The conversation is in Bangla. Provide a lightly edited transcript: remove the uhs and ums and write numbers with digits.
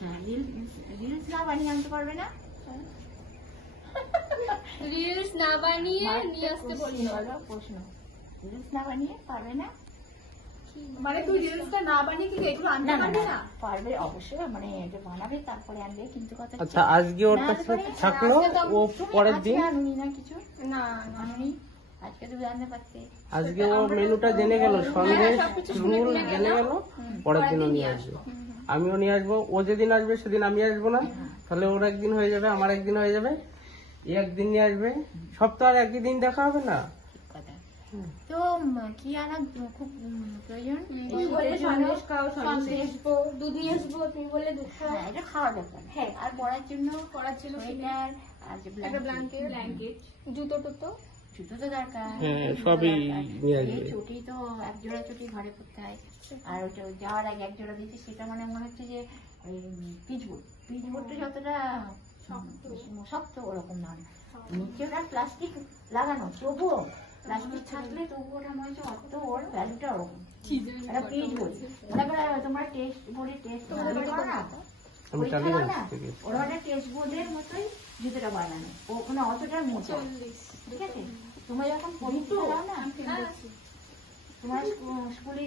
আচ্ছা, রিলস না বানিয়ে আনতে পারবে না? রিলস না বানিয়ে নিয়ে আসতে বলছো? প্রশ্ন, রিলস না বানিয়ে পারবে না? মানে তুই রিলসটা না বানিয়ে কি এগুলো আনতে পারবি না? পারবে অবশ্যই, মানে এটা বানাবে তারপরে আনবে, কিন্তু কথা আচ্ছা, আজকে ওর কাছে থাকলো, ও পরের দিন আনুনি না কিছু না আনুনি, আজকে তুমি জানতে পারতে। আজকে ও মেনুটা জেনে গেল, সন্দেশ রুল জেনে গেল, পরের দিনও নিয়ে আসবে। আমিও নিয়ে আসবো। ও যেদিন আসবে সেদিন আমি আসবো না, তাহলে ওর একদিন হয়ে যাবে, আমার একদিন হয়ে যাবে, একদিন নিয়ে আসবে, সপ্তাহে একই দিন দেখা হবে না। তো কি আনা খুব প্রয়োজন? তুমি বলে সন্দেশ খাও, সন্দেশ আসবো, দুধ নিয়ে আসবো, তুমি বলে দুধ খাও। হ্যাঁ, এটা খাওয়ার ব্যাপার। হ্যাঁ। আর পড়ার জন্য সোয়েটার, আর যে একটা ব্ল্যাঙ্কেট, জুতো টুতো, জুতো তো দরকার। হ্যাঁ, সবই নিয়ে আসবে। এই চটি তো এক জোড়া চটি ঘরে পড়তে হয়, আর ওটা যাওয়ার আগে এক জোড়া দিচ্ছে, সেটা মানে মনে হচ্ছে যে ওই পিচবোর্ডটা যতটা শক্ত ওরকম নয়, নিচে ওটা প্লাস্টিক লাগানো, তবুও প্লাস্টিক থাকলে তবুও ওটা মনে হচ্ছে অত ওর ভ্যালুটা ওরকম। একটা পিচবোর্ড মনে করে তোমরা টেস্ট বোর্ডে টেস্ট করো না, আমি চালিয়ে যাচ্ছি। ওরা ওটা টেস্ট বোর্ডের মতোই জুতোটা বানানো, ওখানে অতটার মোটা, ঠিক আছে? তোমরা যখন পরীক্ষা দাও না, তোমার স্কুলে